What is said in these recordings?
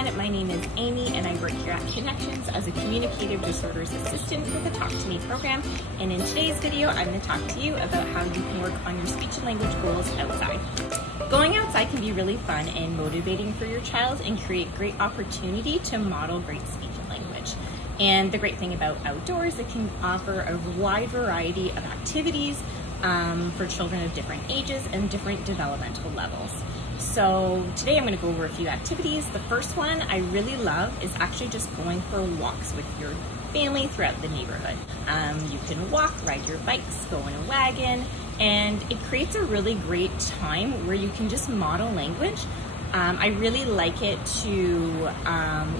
everyone, my name is Amy and I work here at Connections as a Communicative Disorders Assistant for the Talk to Me program. And in today's video, I'm going to talk to you about how you can work on your speech and language goals outside. Going outside can be really fun and motivating for your child and create great opportunity to model great speech and language. And the great thing about outdoors, it can offer a wide variety of activities for children of different ages and different developmental levels. So today I'm going to go over a few activities. The first one I really love is actually just going for walks with your family throughout the neighborhood. You can walk, ride your bikes, go in a wagon, and it creates a really great time where you can just model language. I really like it to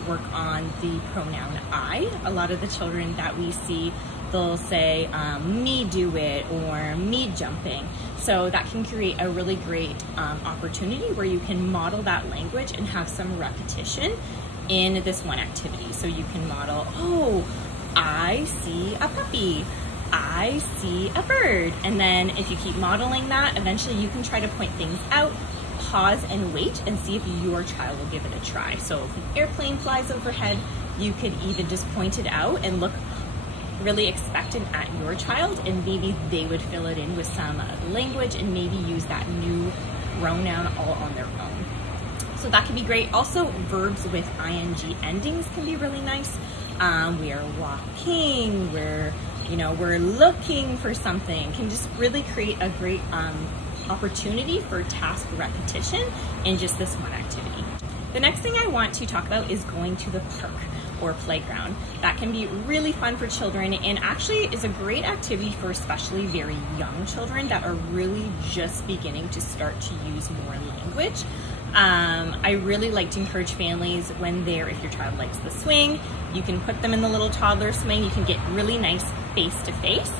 work on the pronoun I. A lot of the children that we see, they'll say me do it or me jumping. So that can create a really great opportunity where you can model that language and have some repetition in this one activity. So you can model, oh, I see a puppy. I see a bird. And then if you keep modeling that, eventually you can try to point things out, pause and wait and see if your child will give it a try. So if an airplane flies overhead, you could even just point it out and look really expectant at your child, and maybe they would fill it in with some language and maybe use that new pronoun all on their own. So that can be great. Also, verbs with ing endings can be really nice. We are walking, we're looking for something. Can just really create a great opportunity for task repetition in just this one activity. The next thing I want to talk about is going to the park or playground. That can be really fun for children and actually is a great activity for especially very young children that are really just beginning to start to use more language. I really like to encourage families if your child likes the swing, you can put them in the little toddler swing. You can get really nice face-to-face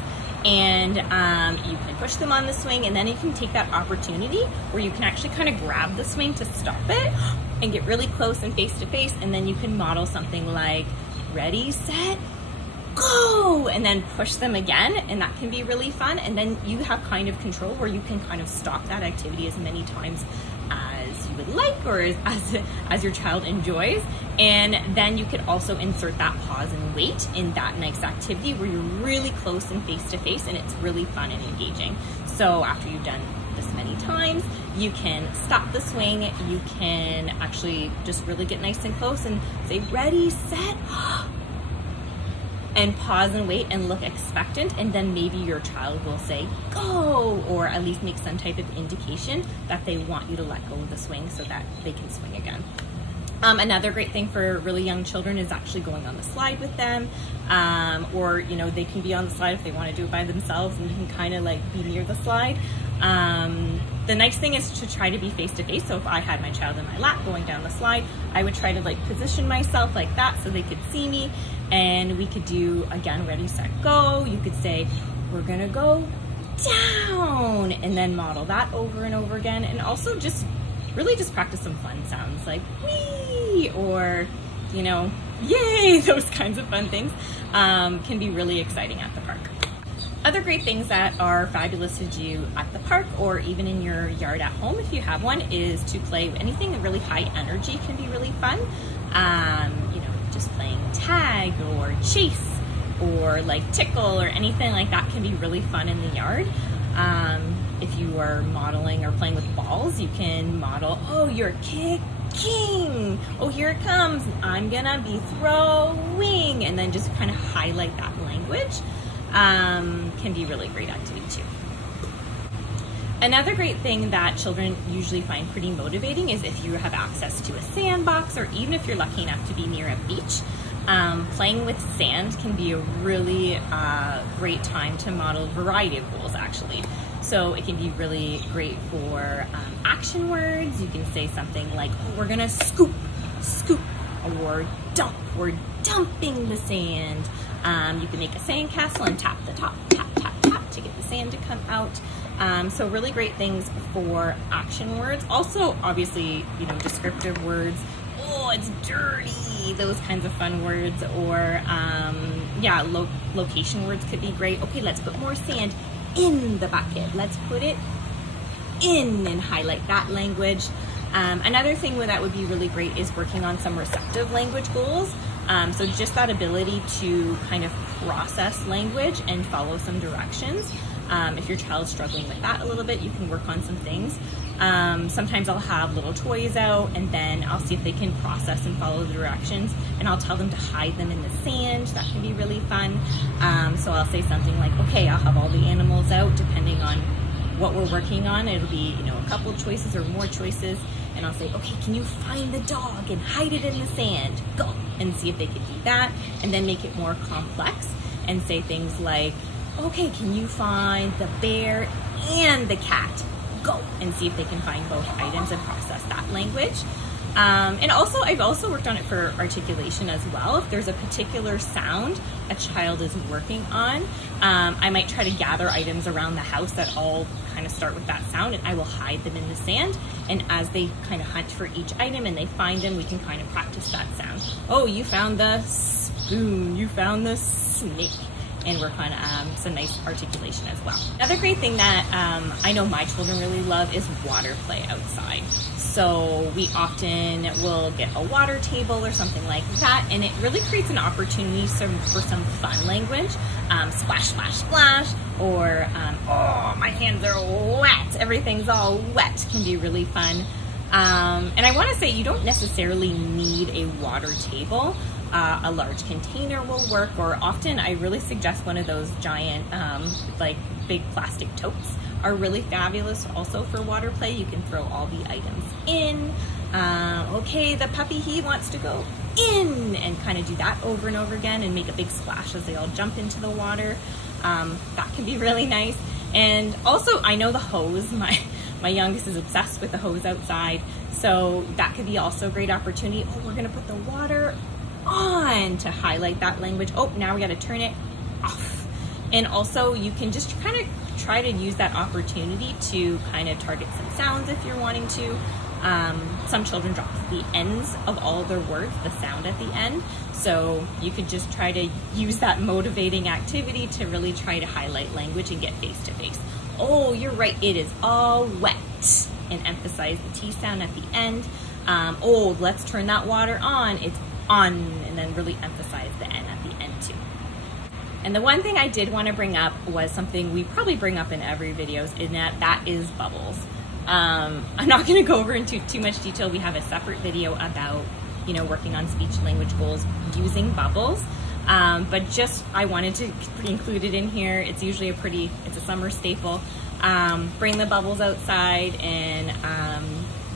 and you can push them on the swing, and then you can take that opportunity where you can actually kind of grab the swing to stop it and get really close and face-to-face, and then you can model something like ready, set, go, and then push them again, and that can be really fun. And then you have kind of control where you can kind of stop that activity as many times as you would like or as your child enjoys. And then you could also insert that pause and wait in that next activity where you're really close and face-to-face and it's really fun and engaging. So after you've done this many times, you can stop the swing, you can actually just really get nice and close and say ready, set, and pause and wait and look expectant, and then maybe your child will say go, or at least make some type of indication that they want you to let go of the swing so that they can swing again. Another great thing for really young children is actually going on the slide with them, or they can be on the slide if they want to do it by themselves, and you can kind of like be near the slide. The nice thing is to try to be face-to-face. So if I had my child in my lap going down the slide, I would try to like position myself like that so they could see me, and we could do again ready, set, go. You could say we're gonna go down, and then model that over and over again, and also just really just practice some fun sounds like wee or yay. Those kinds of fun things can be really exciting at the park. Other great things that are fabulous to do at the park or even in your yard at home if you have one is to play anything really high energy. Can be really fun. Just playing tag or chase or like tickle or anything like that can be really fun in the yard. If you are modeling or playing with balls, you can model, oh, you're kicking, oh, here it comes, I'm gonna be throwing, and then just kind of highlight that language. Can be really great activity too. Another great thing that children usually find pretty motivating is if you have access to a sandbox, or even if you're lucky enough to be near a beach. Playing with sand can be a really great time to model a variety of goals actually. So it can be really great for action words. You can say something like, oh, we're gonna scoop, or dump, we're dumping the sand. You can make a sand castle and tap the top, tap, tap, tap to get the sand to come out. So really great things for action words. Also, obviously, descriptive words. Oh, it's dirty. Those kinds of fun words. Or, location words could be great. Okay, let's put more sand in the bucket. Let's put it in and highlight that language. Another thing that would be really great is working on some receptive language goals. So just that ability to kind of process language and follow some directions. If your child's struggling with that a little bit, you can work on some things. Sometimes I'll have little toys out and then I'll see if they can process and follow the directions, and I'll tell them to hide them in the sand. That can be really fun. So I'll say something like, okay, I'll have all the animals out depending on what we're working on. It'll be, a couple choices or more choices. And I'll say, okay, can you find the dog and hide it in the sand? Go! And see if they can do that, and then make it more complex and say things like, okay, can you find the bear and the cat? Go! And see if they can find both items and process that language. And also, I've also worked on it for articulation as well. If there's a particular sound a child is working on, I might try to gather items around the house that all kind of start with that sound, and I will hide them in the sand. And as they kind of hunt for each item and they find them, we can kind of practice that sound. Oh, you found the spoon, you found the snake. And work on some nice articulation as well. Another great thing that I know my children really love is water play outside. So we often will get a water table or something like that, and it really creates an opportunity for some fun language. Splash, splash, splash, or oh, my hands are wet, everything's all wet can be really fun. And I want to say you don't necessarily need a water table. A large container will work, or often I really suggest one of those giant, like big plastic totes are really fabulous also for water play. You can throw all the items in. Okay, the puppy, he wants to go in, and kind of do that over and over again and make a big splash as they all jump into the water. That can be really nice. And also, I know the hose, my youngest is obsessed with the hose outside, so that could be also a great opportunity. Oh, we're gonna put the water on to highlight that language. Oh, now we got to turn it off. And also you can just kind of try to use that opportunity to kind of target some sounds if you're wanting to. Some children drop the ends of all their words, the sound at the end. So you could just try to use that motivating activity to really try to highlight language and get face to face. Oh, you're right, it is all wet. And emphasize the T sound at the end. Oh, let's turn that water on. It's on, and then really emphasize the N at the end too. And the one thing I did want to bring up was something we probably bring up in every video, in that is bubbles. I'm not going to go over into too much detail. We have a separate video about, working on speech language goals using bubbles. But just, I wanted to include it in here. It's usually it's a summer staple. Bring the bubbles outside, and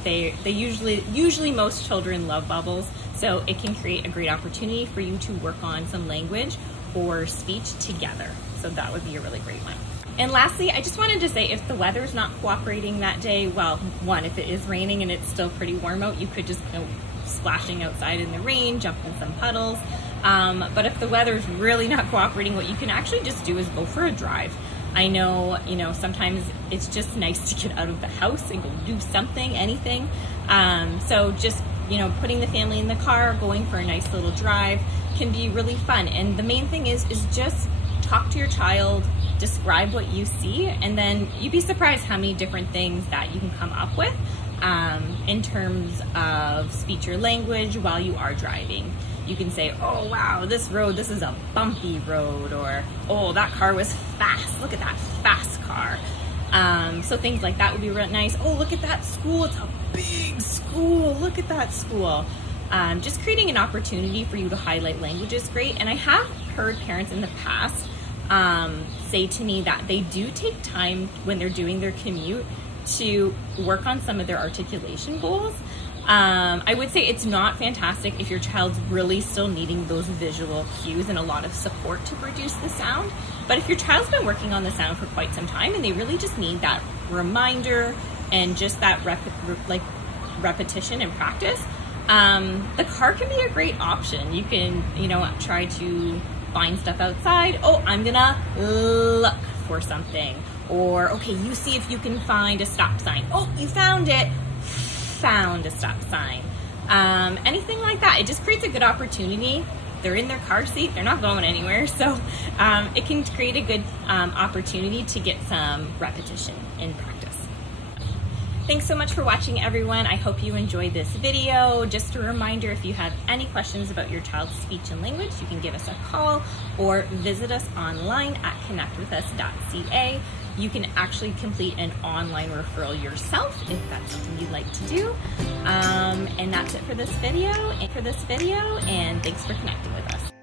they usually most children love bubbles, so it can create a great opportunity for you to work on some language or speech together. So that would be a really great one. And lastly, I just wanted to say, if the weather's not cooperating that day, well, one, if it is raining and it's still pretty warm out, you could just go splashing outside in the rain, jump in some puddles. But if the weather's really not cooperating, what you can actually just do is go for a drive. I know, sometimes it's just nice to get out of the house and go do something, anything. So just, putting the family in the car, going for a nice little drive can be really fun. And the main thing is just talk to your child, describe what you see, and then you'd be surprised how many different things that you can come up with in terms of speech or language while you are driving. You can say, oh wow, this is a bumpy road, or oh, that car was fast, look at that fast car. So things like that would be real nice. Oh, look at that school, it's a big school, look at that school. Just creating an opportunity for you to highlight language is great. And I have heard parents in the past say to me that they do take time when they're doing their commute to work on some of their articulation goals. I would say it's not fantastic if your child's really still needing those visual cues and a lot of support to produce the sound. But if your child's been working on the sound for quite some time and they really just need that reminder and just that repetition and practice, the car can be a great option. You can, try to find stuff outside. Oh, I'm gonna look for something. Or, okay, you see if you can find a stop sign. Oh, you found it. Found a stop sign. Anything like that. It just creates a good opportunity. They're in their car seat. They're not going anywhere. So it can create a good opportunity to get some repetition in practice. Thanks so much for watching, everyone. I hope you enjoyed this video. Just a reminder, if you have any questions about your child's speech and language, you can give us a call or visit us online at connectwithus.ca. You can actually complete an online referral yourself if that's something you'd like to do. And that's it for this video, and thanks for connecting with us.